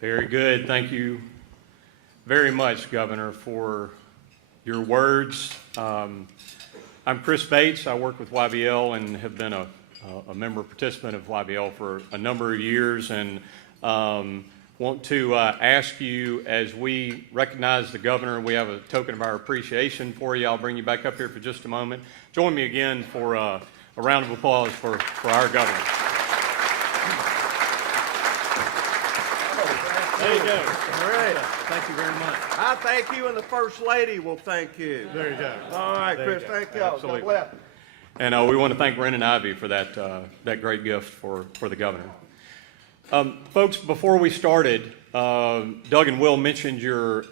Very good. Thank you very much, Governor, for your words. I'm Chris Bates. I work with YBL and have been a member participant of YBL for a number of years, and want to ask you, as we recognize the Governor, we have a token of our appreciation for you. I'll bring you back up here for just a moment. Join me again for a round of applause for our Governor. There you go. All right. Thank you very much. I thank you, and the First Lady will thank you. There you go. All right, There Chris, you go. thank y'all. Absolutely. God bless. And we want to thank Bryant and Ivy for that great gift for the Governor. Folks, before we started, Doug and Will mentioned your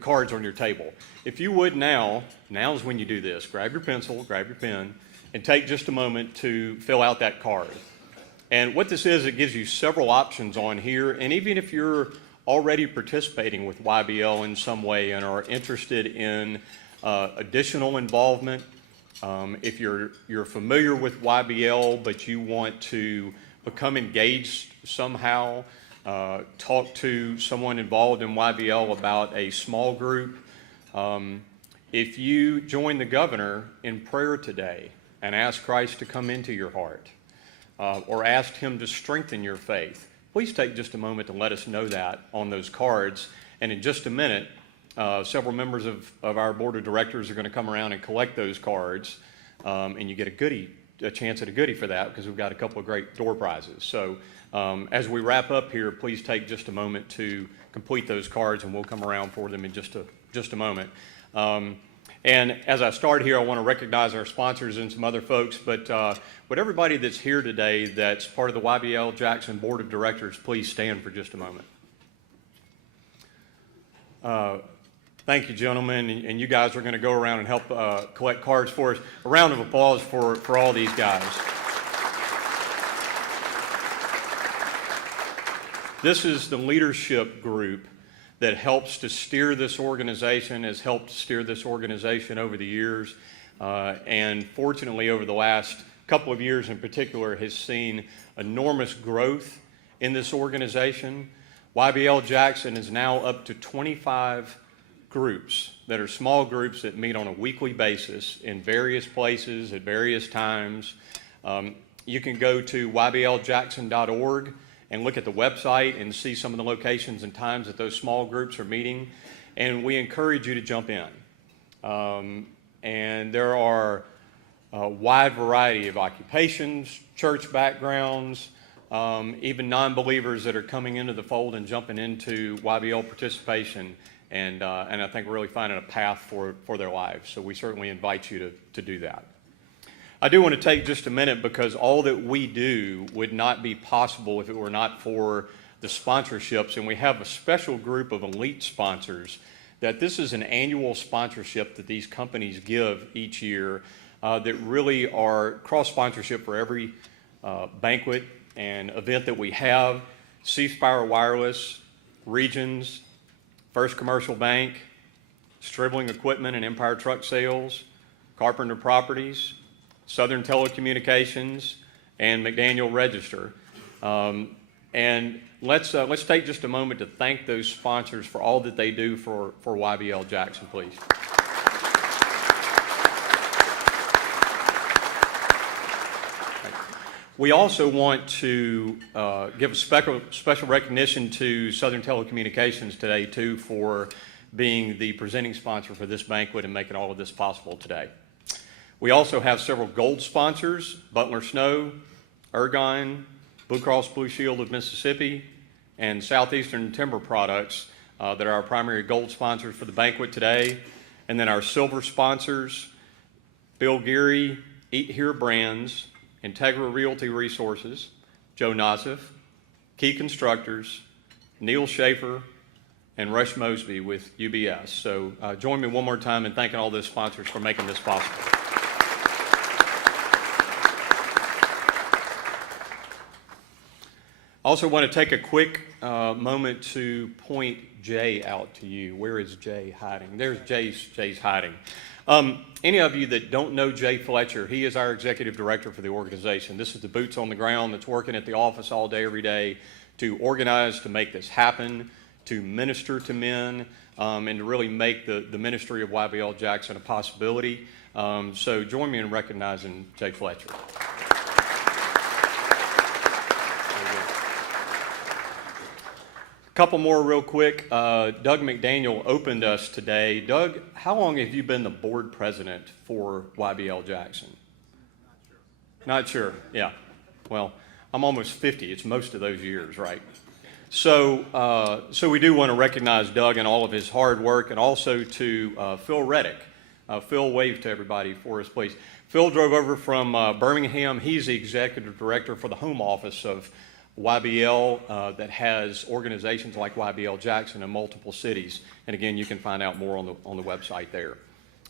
cards on your table. If you would now's when you do this. Grab your pencil, grab your pen, and take just a moment to fill out that card. And what this is, it gives you several options on here, and even if you're already participating with YBL in some way and are interested in additional involvement, if you're familiar with YBL but you want to become engaged somehow, talk to someone involved in YBL about a small group, if you join the Governor in prayer today and ask Christ to come into your heart, or ask him to strengthen your faith, please take just a moment to let us know that on those cards. And in just a minute, several members of our board of directors are going to come around and collect those cards, and you get a chance at a goodie for that, because we've got a couple of great door prizes. So as we wrap up here, please take just a moment to complete those cards, and we'll come around for them in just a moment. And as I start here, I want to recognize our sponsors and some other folks, but would everybody that's here today that's part of the YBL Jackson Board of Directors please stand for just a moment. Thank you, gentlemen, and you guys are going to go around and help collect cards for us. A round of applause for all these guys. This is the leadership group that helps to steer this organization, has helped steer this organization over the years, and fortunately over the last couple of years in particular has seen enormous growth in this organization. YBL Jackson is now up to 25 groups that are small groups that meet on a weekly basis in various places at various times. You can go to ybljackson.org and look at the website and see some of the locations and times that those small groups are meeting, and we encourage you to jump in. And there are a wide variety of occupations, church backgrounds, even non-believers that are coming into the fold and jumping into YBL participation, and I think really finding a path for their lives. So we certainly invite you to do that. I do want to take just a minute, because all that we do would not be possible if it were not for the sponsorships, and we have a special group of elite sponsors that this is an annual sponsorship that these companies give each year that really are cross-sponsorship for every banquet and event that we have. C-Spire Wireless, Regions, First Commercial Bank, Stribling Equipment and Empire Truck Sales, Carpenter Properties, Southern Telecommunications, and McDaniel Register. And let's take just a moment to thank those sponsors for all that they do for YBL Jackson, please. We also want to give a special recognition to Southern Telecommunications today, too, for being the presenting sponsor for this banquet and making all of this possible today. We also have several gold sponsors: Butler Snow, Ergon, Blue Cross Blue Shield of Mississippi, and Southeastern Timber Products that are our primary gold sponsors for the banquet today. And then our silver sponsors: Bill Geary, Eat Here Brands, Integra Realty Resources, Joe Nazif, Key Constructors, Neil Schaefer, and Rush Mosby with UBS. So join me one more time in thanking all those sponsors for making this possible. I also want to take a quick moment to point Jay out to you. Where is Jay hiding? There's Jay's hiding. Any of you that don't know Jay Fletcher, he is our executive director for the organization. This is the boots on the ground that's working at the office all day, every day to organize, to make this happen, to minister to men, and to really make the ministry of YBL Jackson a possibility. So join me in recognizing Jay Fletcher. Couple more real quick. Doug McDaniel opened us today. Doug, how long have you been the board president for YBL Jackson? Not sure. Yeah. Well, I'm almost 50. It's most of those years, right? So, so we do want to recognize Doug and all of his hard work, and also to Phil Reddick. Phil, wave to everybody for us, please. Phil drove over from Birmingham. He's the executive director for the home office of YBL that has organizations like YBL Jackson in multiple cities. And again, you can find out more on the website there.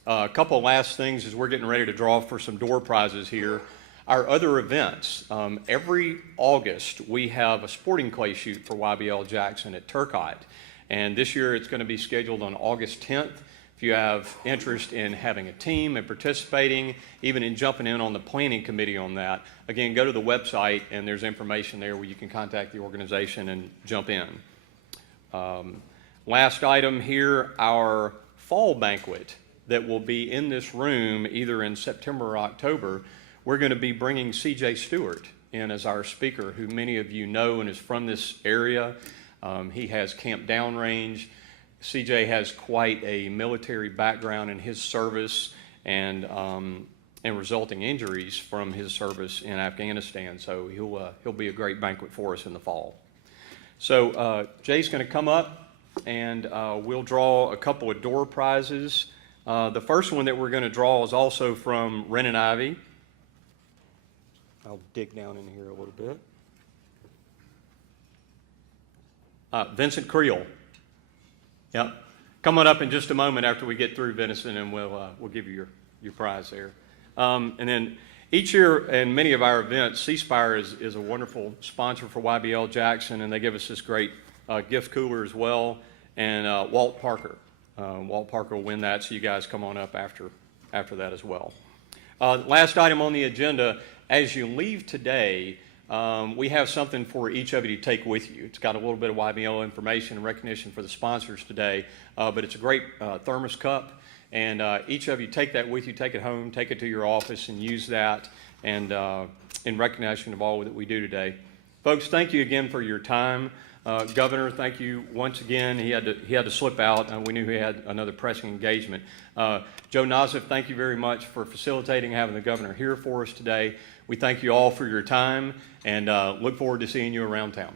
A couple of last things as we're getting ready to draw for some door prizes here. Our other events, every August we have a sporting clay shoot for YBL Jackson at Turcotte. And this year it's going to be scheduled on August 10th. If you have interest in having a team and participating, even in jumping in on the planning committee on that, again, go to the website and there's information there where you can contact the organization and jump in. Last item here, our fall banquet that will be in this room either in September or October. We're going to be bringing C.J. Stewart in as our speaker, who many of you know and is from this area. He has Camp Downrange. CJ has quite a military background in his service and resulting injuries from his service in Afghanistan. So he'll be a great banquet for us in the fall. So Jay's going to come up and we'll draw a couple of door prizes. The first one that we're going to draw is also from Ren and Ivy. I'll dig down in here a little bit. Vincent Creel. Yep. Come on up in just a moment after we get through Venison, and we'll give you your prize there. And then each year in many of our events, C-Spire is a wonderful sponsor for YBL Jackson, and they give us this great gift cooler as well. And Walt Parker. Walt Parker will win that, so you guys come on up after that as well. Last item on the agenda, as you leave today, we have something for each of you to take with you. It's got a little bit of YBL information and recognition for the sponsors today, but it's a great thermos cup, and each of you take that with you, take it home, take it to your office, and use that and in recognition of all that we do today. Folks, thank you again for your time. Governor, thank you once again. He had to slip out. We knew he had another pressing engagement. Joe Nazif, thank you very much for facilitating having the governor here for us today. We thank you all for your time and look forward to seeing you around town.